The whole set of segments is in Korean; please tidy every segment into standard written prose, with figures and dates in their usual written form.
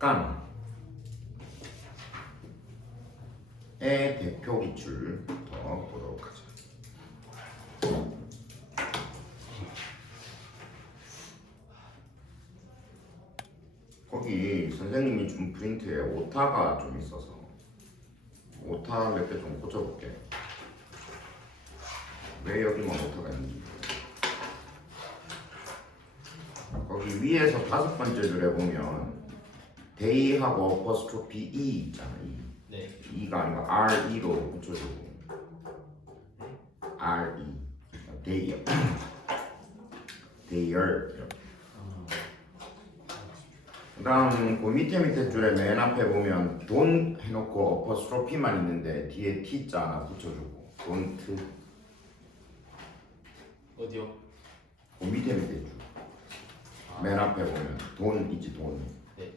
직감의 대표 기출부터 보도록 하죠. 거기 선생님이 준 프린트에 오타가 좀 있어서 오타 몇 개 좀 고쳐볼게. 왜 여기만 오타가 있는지. 거기 위에서 5번째 줄에 보면 데이하고 어퍼스트로피 E 있잖아. E. 네. E가 아니라 RE로 붙여주고 RE 데이 데이얼. 그 다음 그 밑에 줄에 맨 앞에 보면 돈 해놓고 어퍼스트로피만 있는데 뒤에 T자 하나 붙여주고 돈트. 어디요? 그 밑에 줄 맨 앞에 보면 돈이지 돈. 네.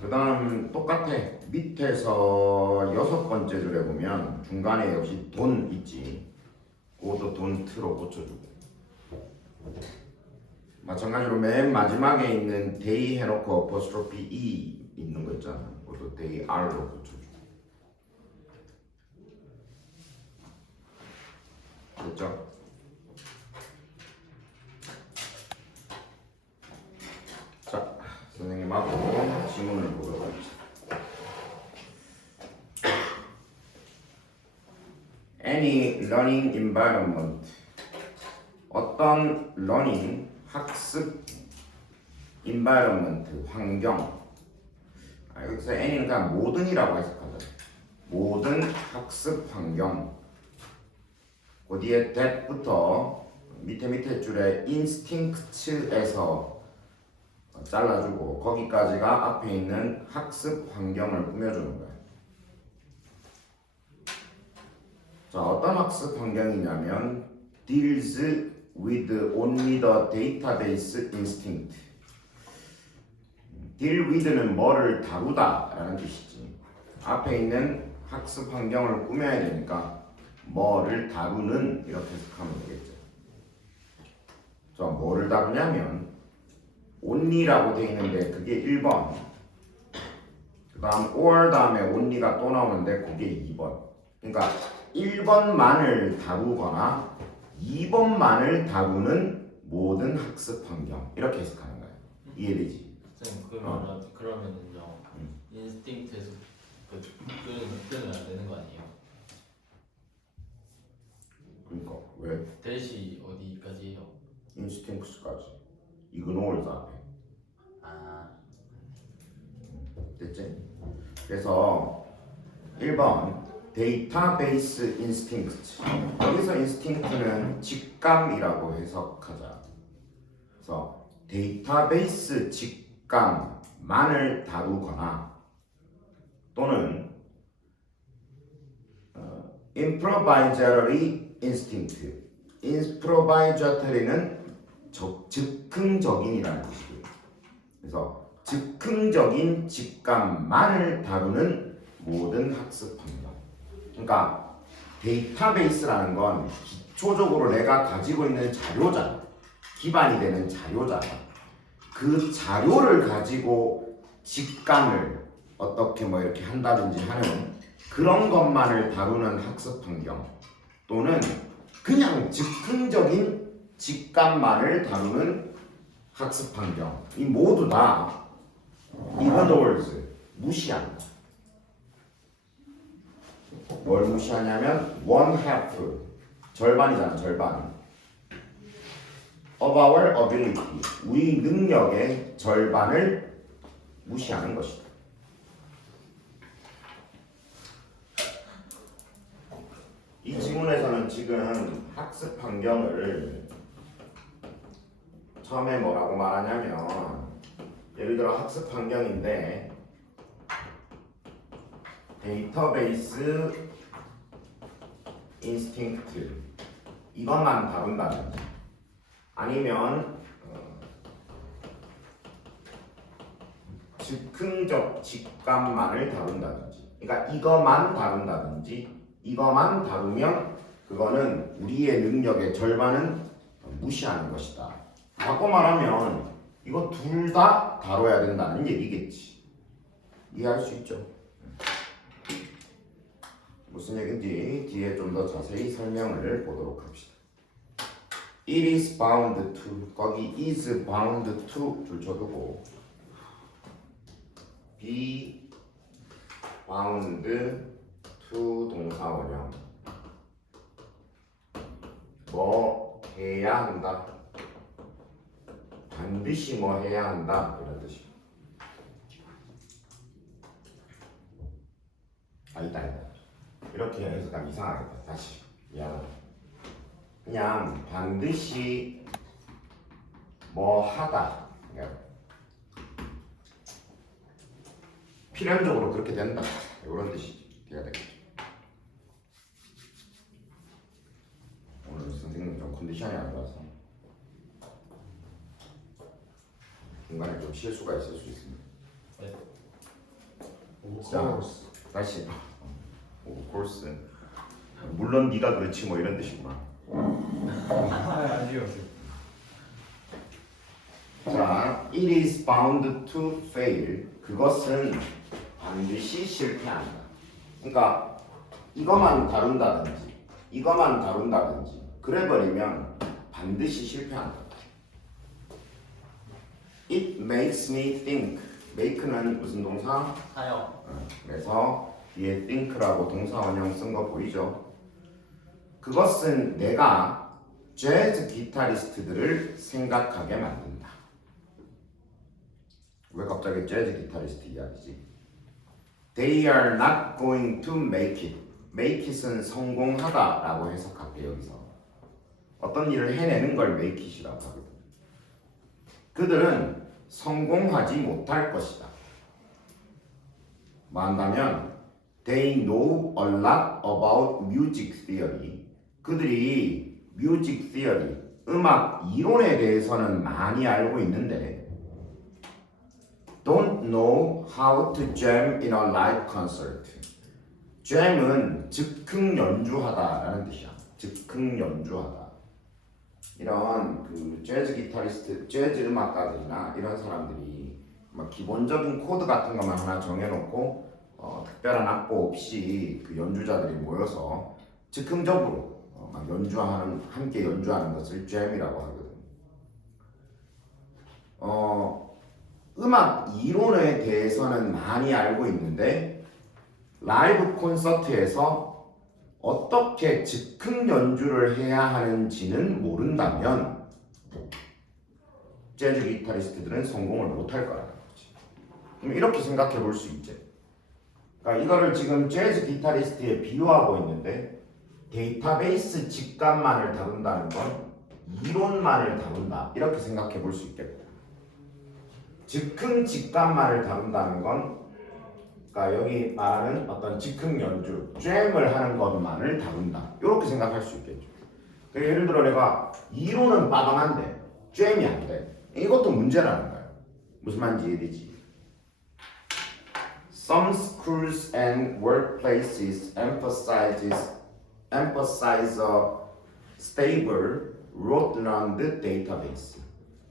그 다음 똑같아. 밑에서 6번째 줄에 보면 중간에 역시 돈 있지. 그것도 돈트로 고쳐주고 마찬가지로 맨 마지막에 있는 데이 해놓고 어퍼스트로피 E 있는 거 있잖아. 그것도 데이 R로 고쳐주고. 됐죠? 자, 선생님하고 지문을 보도록 하겠습니다. Any learning environment, 어떤 learning, 학습 environment, 환경. 여기서 any는 그냥 모든이라고 해석하자. 모든 학습 환경. 그 뒤에 that부터 밑에 줄에 instincts에서 잘라주고 거기까지가 앞에 있는 학습 환경을 꾸며주는 거예요. 자, 어떤 학습 환경이냐면 deals with only the database instinct. deal with는 뭐를 다루다 라는 뜻이지. 앞에 있는 학습 환경을 꾸며야 되니까 뭐를 다루는 이렇게 해석하면 되겠죠. 자, 뭐를 다루냐면 only라고 되어 있는데 그게 1번, 그 다음 or 다음에 only가 또 나오는데 그게 2번. 그러니까 1번만을 다루거나 2번만을 다루는 모든 학습 환경 이렇게 해석하는 거예요. 이해되지? 선생님 그러면은요 인스팅트에서 표현은 안 되는 거 아니에요? 그러니까 왜? 대시 어디까지 해요? 인스팅크스까지 이그노얼 앞에. 아. 됐지? 그래서 1번 데이터베이스 인스팅크트. 여기서 인스팅크는 직감이라고 해석하자. 그래서 데이터베이스 직감만을 다루거나 또는 improvisatory instinct. improvisatory는 즉흥적인이라는 뜻이고요. 그래서 즉흥적인 직감만을 다루는 모든 학습 환경. 그러니까 데이터베이스라는 건 기초적으로 내가 가지고 있는 자료잖아. 기반이 되는 자료잖아. 그 자료를 가지고 직감을 어떻게 뭐 이렇게 한다든지 하는 그런 것만을 다루는 학습 환경 또는 그냥 즉흥적인 직감만을 다루는 학습 환경. 이 모두 다 ignorance, 무시한다. 뭘 무시하냐면 one half, 절반이잖아. 절반 of our ability, 우리 능력의 절반을 무시하는 것이다. 이 지문에서는 지금 학습 환경을 처음에 뭐라고 말하냐면 예를 들어 학습 환경인데 데이터베이스 인스팅크트 이것만 다룬다든지 아니면 즉흥적 직감만을 다룬다든지, 그러니까 이것만 다룬다든지 이것만 다루면 그거는 우리의 능력의 절반은 무시하는 것이다. 바꿔 말하면 이거 둘 다 다뤄야 된다는 얘기겠지. 이해할 수 있죠? 무슨 얘기인지 뒤에 좀 더 자세히 설명을 보도록 합시다. It is bound to, 거기 is bound to 줄쳐두고 be bound to 동사 원형 뭐 해야 한다, 반드시 뭐 해야 한다 이런 뜻이야. 아니다. 이렇게 해석하면 이상하겠다. 다시 미안하다. 그냥 반드시 뭐 하다, 그러니까 필연적으로 그렇게 된다 이런 뜻이지. 돼야 되겠죠. 오늘 선생님 좀 컨디션이 안 좋아서 중간에 좀 실수가 있을 수 있습니다. 네. 자, 다시 코र्스 물론 네가 그렇지 뭐 이런 뜻이구나. 아니요. 자, it is bound to fail. 그것은 반드시 실패한다. 그러니까 이것만 다룬다든지 이것만 다룬다든지 그래버리면 반드시 실패한다. It makes me think. make는 무슨 동사? 사용. 그래서 뒤에 think라고 동사 원형 쓴 거 보이죠? 그것은 내가 재즈 기타리스트들을 생각하게 만든다. 왜 갑자기 재즈 기타리스트 이야기지? They are not going to make it. make it은 성공하다라고 해석할게. 여기서 어떤 일을 해내는 걸 make it이라고 하거든. 그들은 성공하지 못할 것이다. 말한다면 They know a lot about music theory. 그들이 music theory, 음악 이론에 대해서는 많이 알고 있는데 don't know how to jam in a live concert. jam은 즉흥 연주하다라는 뜻이야. 즉흥 연주하다. 이런 그 재즈 기타리스트, 재즈 음악가들이나 이런 사람들이 막 기본적인 코드 같은 것만 하나 정해놓고 특별한 악보 없이 그 연주자들이 모여서 즉흥적으로 막 연주하는, 함께 연주하는 것을 jam이라고 하거든. 음악 이론에 대해서는 많이 알고 있는데 라이브 콘서트에서 어떻게 즉흥 연주를 해야 하는지는 모른다면 재즈 기타리스트들은 성공을 못할 거라는 거지. 그럼 이렇게 생각해 볼 수 있지. 그러니까 이거를 지금 재즈 기타리스트에 비유하고 있는데 데이터베이스 직감만을 다룬다는 건 이론만을 다룬다 이렇게 생각해 볼 수 있겠다. 즉흥 직감만을 다룬다는 건 그러니까 여기 말하는 어떤 즉흥 연주, 잼을 하는 것만을 다룬다 이렇게 생각할 수 있겠죠. 그러니까 예를 들어 내가 이론은 빠방한데 잼이 안 돼. 이것도 문제라는 거예요. 무슨 말인지 이해되지? Some schools and workplaces emphasize a stable, rote-learned database.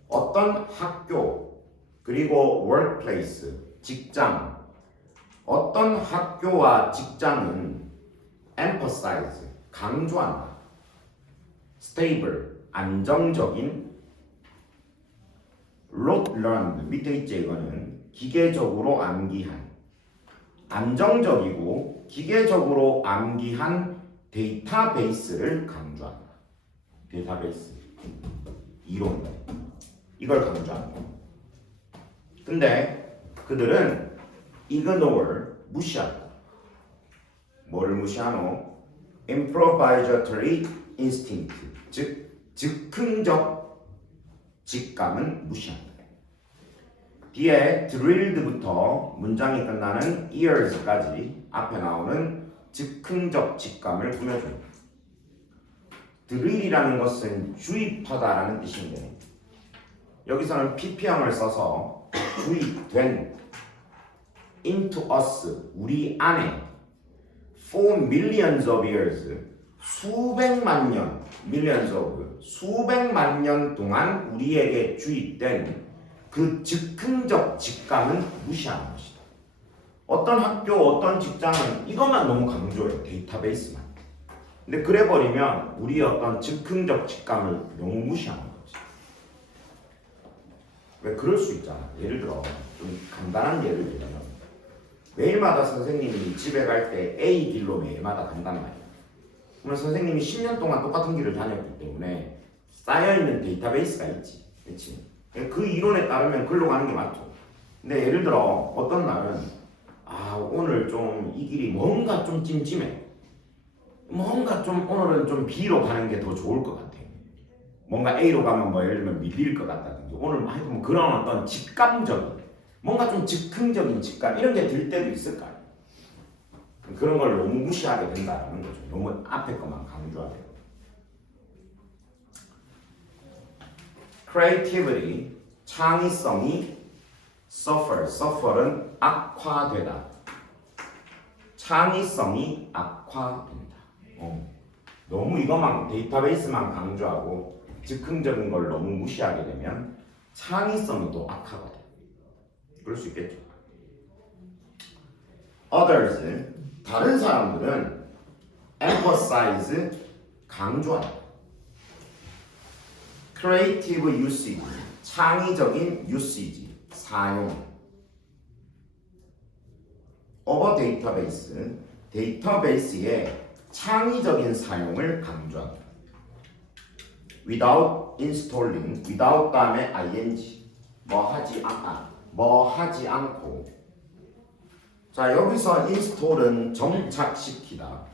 어떤 학교 그리고 workplace, 직장, 어떤 학교와 직장은 emphasize, 강조한다. stable, 안정적인, rote-learned, 밑에 있지 이거는 기계적으로 암기한, 안정적이고 기계적으로 암기한 데이터베이스를 강조한다. 데이터베이스, 이론, 이걸 강조하는 거. 근데 그들은 ignore, 무시한다. 뭐를 무시하노? improvisatory instinct, 즉 즉흥적 직감은 무시한다. 뒤에 drilled부터 문장이 끝나는 ears까지 앞에 나오는 즉흥적 직감을 꾸며줍니다. drill이라는 것은 주입하다라는 뜻인데 여기서는 pp형을 써서 주입된 into us, 우리 안에 for millions of years, 수백만 년, millions of, 수백만 년 동안 우리에게 주입된 그 즉흥적 직감은 무시하는 것이다. 어떤 학교, 어떤 직장은 이것만 너무 강조해요. 데이터베이스만. 근데 그래 버리면 우리의 어떤 즉흥적 직감을 너무 무시하는 거지. 왜 그럴 수 있잖아. 예를 들어 좀 간단한 예를 들면 매일마다 선생님이 집에 갈 때 A 길로 매일마다 간단 말이야. 그러면 선생님이 10년 동안 똑같은 길을 다녔기 때문에 쌓여있는 데이터베이스가 있지. 그렇지? 그 이론에 따르면 글로 가는 게 맞죠. 근데 예를 들어 어떤 날은 오늘 좀 이 길이 뭔가 좀 찜찜해. 뭔가 좀 오늘은 좀 B로 가는 게 더 좋을 것 같아. 뭔가 A로 가면 뭐 예를 들면 밀릴 것 같다든지 오늘 하여튼 뭐 그런 어떤 직감적인 뭔가 좀 즉흥적인 직감 이런 게 들 때도 있을 거 아니야. 그런 걸 너무 무시하게 된다는 거죠. 너무 앞에 것만 강조하게. creativity 창의성이 suffer은 악화되다. 창의성이 악화된다. 너무 이것만 데이터베이스만 강조하고 즉흥적인 걸 너무 무시하게 되면 창의성이 또 악화가 돼. 그럴 수 있겠죠. others 다른 사람들은 emphasize 강조한다. creative usage 창의적인 usage 사용 of database 데이터베이스의 창의적인 사용을 강조한다. without installing without 다음에 ing 뭐 하지 않고 자 여기서 install은 정착시키다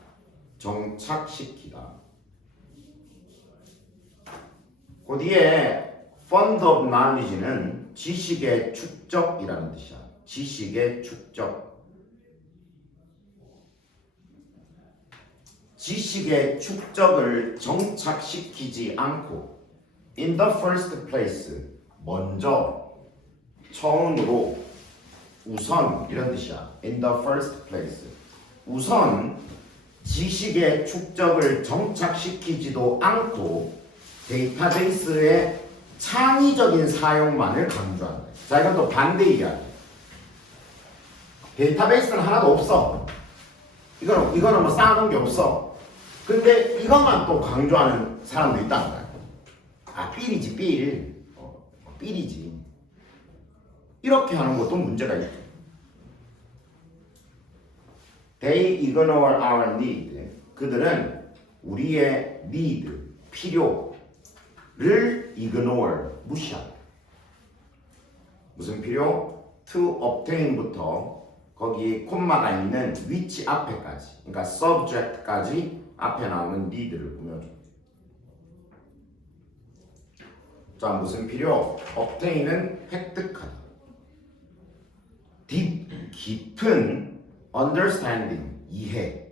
그 뒤에 fund of knowledge는 지식의 축적이라는 뜻이야. 지식의 축적 지식의 축적을 정착시키지 않고 in the first place 먼저 처음으로 우선 이런 뜻이야. in the first place 우선 지식의 축적을 정착시키지도 않고 데이터베이스의 창의적인 사용만을 강조한다. 자 이건 또 반대 이야기. 데이터베이스는 하나도 없어. 이거는 뭐 쌓아놓은 게 없어. 근데 이것만 또 강조하는 사람도 있다는 거야. 삘이지 삘이지. 이렇게 하는 것도 문제가 있죠. They ignore our need. 그들은 우리의 need, 필요를 ignore, 무시한다. 무슨 필요? to obtain부터 거기 콤마가 있는 which 앞에까지, 그러니까 subject까지 앞에 나오는 need를 꾸며줘. 자, 무슨 필요? obtain은 획득하다. deep, 깊은 understanding, 이해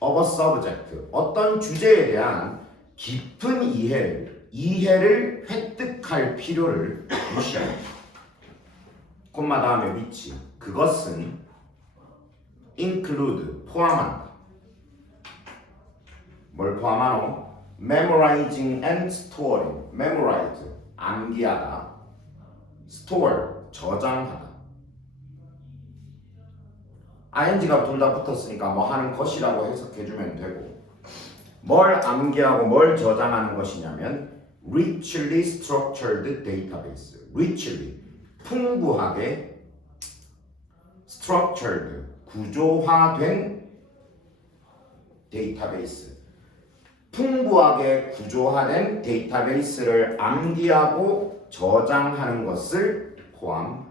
of a subject, 어떤 주제에 대한 깊은 이해를 획득할 필요를 무시한다. 콤마 다음에 which, 그것은 include, 포함한다. 뭘 포함하노? memorizing and storing, memorize, 암기하다, store, 저장하다. ing가 둘 다 붙었으니까 뭐 하는 것이라고 해석해주면 되고 뭘 암기하고 뭘 저장하는 것이냐면 richly structured database, richly, 풍부하게 structured, 구조화된 데이터베이스, 풍부하게 구조화된 데이터베이스를 암기하고 저장하는 것을 포함한다.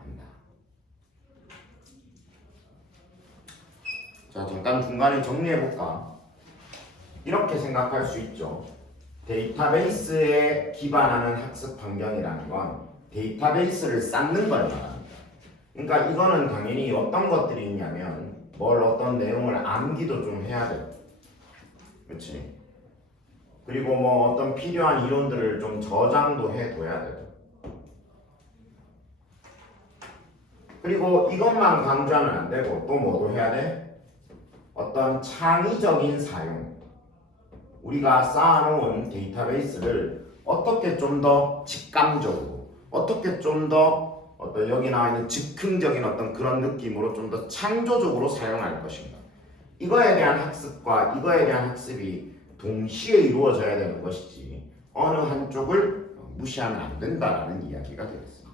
자, 잠깐 중간에 정리해볼까? 이렇게 생각할 수 있죠. 데이터베이스에 기반하는 학습 환경이라는 건 데이터베이스를 쌓는 걸 말합니다. 그러니까 이거는 당연히 어떤 것들이 있냐면 뭘 어떤 내용을 암기도 좀 해야 돼요. 그렇지? 그리고 뭐 어떤 필요한 이론들을 좀 저장도 해둬야 돼요. 그리고 이것만 강조하면 안 되고 또 뭐도 해야 돼? 어떤 창의적인 사용, 우리가 쌓아놓은 데이터베이스를 어떻게 좀 더 직감적으로 어떻게 좀 더 어떤 여기 나와 있는 즉흥적인 어떤 그런 느낌으로 좀 더 창조적으로 사용할 것인가. 이거에 대한 학습과 이거에 대한 학습이 동시에 이루어져야 되는 것이지 어느 한쪽을 무시하면 안 된다라는 이야기가 되겠습니다.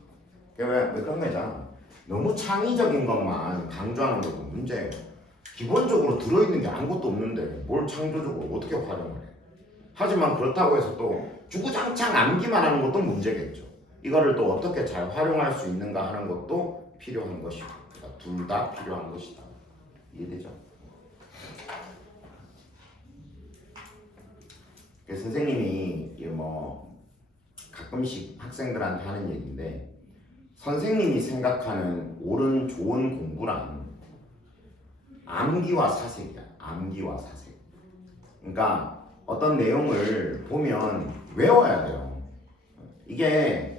왜 그런 거잖아. 너무 창의적인 것만 강조하는 것도 문제예요. 기본적으로 들어있는 게 아무것도 없는데 뭘 창조적으로 어떻게 활용을 해. 하지만 그렇다고 해서 또 주구장창 암기만 하는 것도 문제겠죠. 이거를 또 어떻게 잘 활용할 수 있는가 하는 것도 필요한 것이고, 그러니까 둘 다 필요한 것이다. 이해되죠? 선생님이 뭐 가끔씩 학생들한테 하는 얘기인데, 선생님이 생각하는 옳은 좋은 공부란 암기와 사색이야. 암기와 사색. 그러니까 어떤 내용을 보면 외워야 돼요. 이게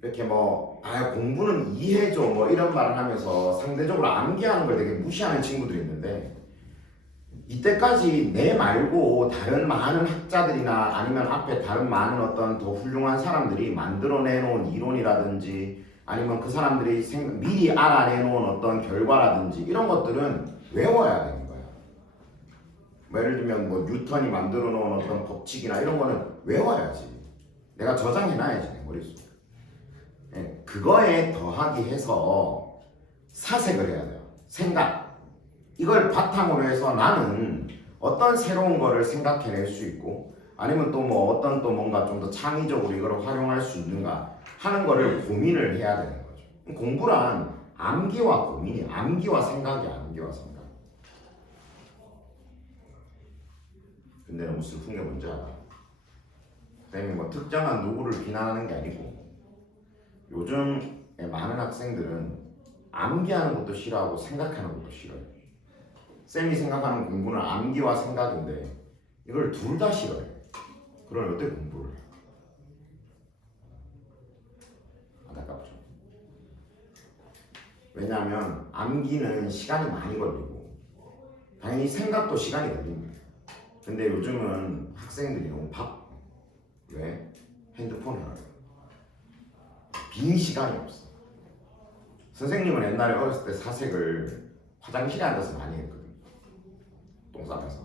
이렇게 공부는 이해줘 뭐 이런 말을 하면서 상대적으로 암기하는 걸 되게 무시하는 친구들이 있는데, 이때까지 내 말고 다른 많은 학자들이나 아니면 앞에 다른 많은 어떤 더 훌륭한 사람들이 만들어내놓은 이론이라든지 아니면 그 사람들이 미리 알아내놓은 어떤 결과라든지 이런 것들은 외워야 되는 거야. 예를 들면 뉴턴이 만들어놓은 어떤 법칙이나 이런 거는 외워야지. 내가 저장해놔야지 내 머릿속에. 그거에 더하기 해서 사색을 해야 돼요. 생각. 이걸 바탕으로 해서 나는 어떤 새로운 거를 생각해낼 수 있고 아니면 또 어떤 또 뭔가 좀 더 창의적으로 이걸 활용할 수 있는가 하는 거를 고민을 해야 되는 거죠. 공부란 암기와 고민이, 암기와 생각이, 암기와 생각. 근데 너무 슬픈 게 뭔지 알아? 선생님이 특정한 누구를 비난하는 게 아니고 요즘의 많은 학생들은 암기하는 것도 싫어하고 생각하는 것도 싫어요. 쌤이 생각하는 공부는 암기와 생각인데 이걸 둘 다 싫어해. 그럼 어떻게 공부를 해? 안타깝죠. 왜냐하면 암기는 시간이 많이 걸리고 당연히 생각도 시간이 걸립니다. 근데 요즘은 학생들이 너무 바빠. 왜? 핸드폰을 하요. 빈 시간이 없어. 선생님은 옛날에 어렸을 때 사색을 화장실에 앉아서 많이 했거든. 똥 싸면서.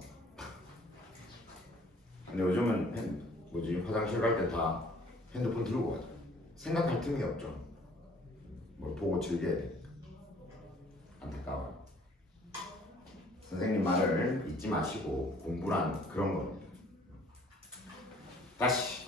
근데 요즘은 화장실 갈 때 다 핸드폰 들고 가죠. 생각할 틈이 없죠. 뭘 보고 즐겨야 되니까. 안타까워요. 선생님 말을 잊지 마시고 공부란 그런 겁니다. 다시.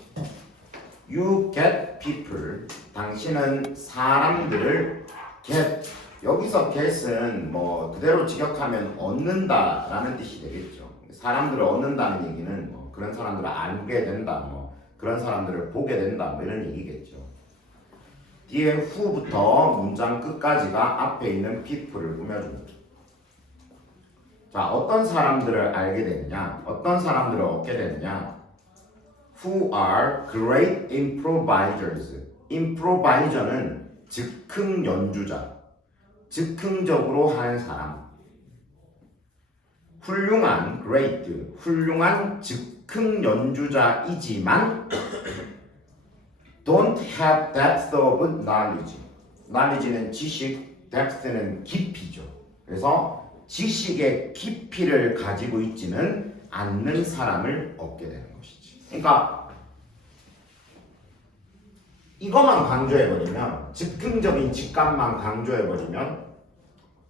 You get people. 당신은 사람들을 get. 여기서 get은 그대로 직역하면 얻는다라는 뜻이 되겠죠. 사람들을 얻는다는 얘기는 그런 사람들을 알게 된다, 그런 사람들을 보게 된다, 이런 얘기겠죠. 뒤에 who부터 문장 끝까지가 앞에 있는 people을 꾸며줍니다. 자, 어떤 사람들을 알게 되느냐, 어떤 사람들을 얻게 되느냐. Who are great improvisers. improviser는 즉흥 연주자, 즉흥적으로 하는 사람. 훌륭한 great, 훌륭한 즉흥 연주자이지만 don't have depth of knowledge. knowledge는 지식, depth는 깊이죠. 그래서 지식의 깊이를 가지고 있지는 않는 사람을 얻게 되는 것이지. 그러니까 이것만 강조해버리면, 즉흥적인 직감만 강조해버리면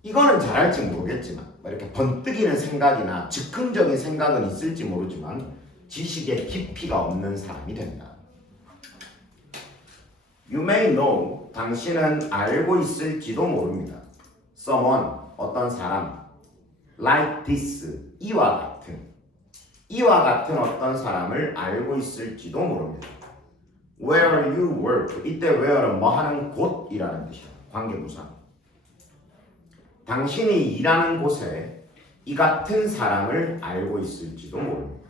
이거는 잘할지 모르겠지만 이렇게 번뜩이는 생각이나 즉흥적인 생각은 있을지 모르지만 지식의 깊이가 없는 사람이 된다. You may know. 당신은 알고 있을지도 모릅니다. Someone. 어떤 사람. Like this. 이와 같은. 이와 같은 어떤 사람을 알고 있을지도 모릅니다. Where you work. 이때 where는 하는 곳이라는 뜻이야. 관계부사. 당신이 일하는 곳에 이 같은 사람을 알고 있을지도 모릅니다.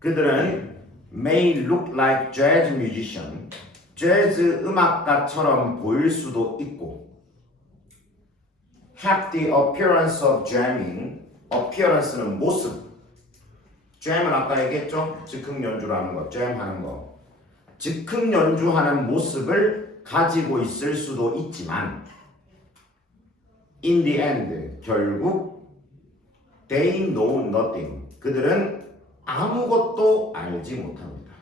그들은 may look like jazz musician. 재즈 음악가처럼 보일 수도 있고 have the appearance of jamming. appearance는 모습. jam은 아까 얘기했죠? 즉흥 연주라는 거, jam 하는 거. 즉흥 연주하는 모습을 가지고 있을 수도 있지만 in the end 결국 they know nothing. 그들은 아무것도 알지 못합니다.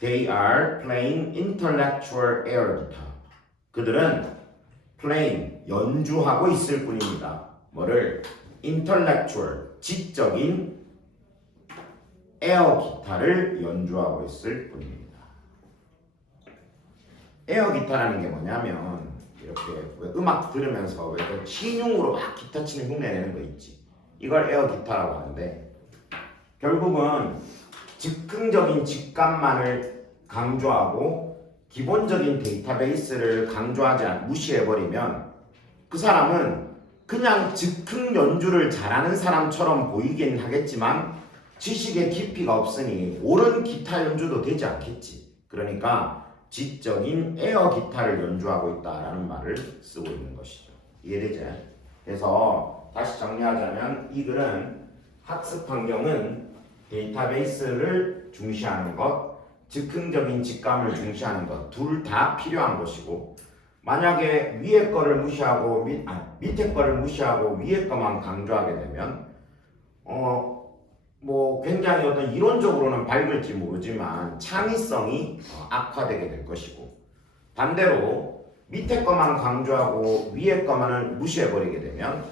They are playing intellectual air guitar. 그들은 playing 연주하고 있을 뿐입니다. 뭐를? intellectual 지적인 에어 기타를 연주하고 있을 뿐입니다. 에어 기타라는 게 뭐냐면 이렇게 왜 음악 들으면서 왜 신용으로 막 기타 치는 흉내 내는 거 있지. 이걸 에어 기타라고 하는데 결국은 즉흥적인 직감만을 강조하고 기본적인 데이터베이스를 무시해버리면 그 사람은 그냥 즉흥 연주를 잘하는 사람처럼 보이긴 하겠지만 지식의 깊이가 없으니 옳은 기타 연주도 되지 않겠지. 그러니까 지적인 에어 기타를 연주하고 있다라는 말을 쓰고 있는 것이죠. 이해되지? 그래서 다시 정리하자면 이 글은 학습 환경은 데이터베이스를 중시하는 것, 즉흥적인 직감을 중시하는 것 둘 다 필요한 것이고 만약에 위에 거를 무시하고 밑에 거를 무시하고 위에 거만 강조하게 되면 뭐 굉장히 어떤 이론적으로는 밝을지 모르지만 창의성이 악화되게 될 것이고 반대로 밑에 것만 강조하고 위에 것만을 무시해버리게 되면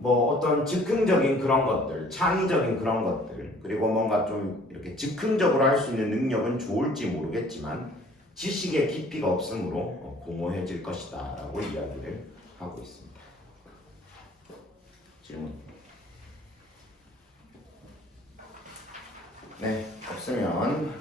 뭐 어떤 즉흥적인 그런 것들, 창의적인 그런 것들 그리고 뭔가 좀 이렇게 즉흥적으로 할 수 있는 능력은 좋을지 모르겠지만 지식의 깊이가 없으므로 공허해질 것이다 라고 이야기를 하고 있습니다. 질문? 네, 없으면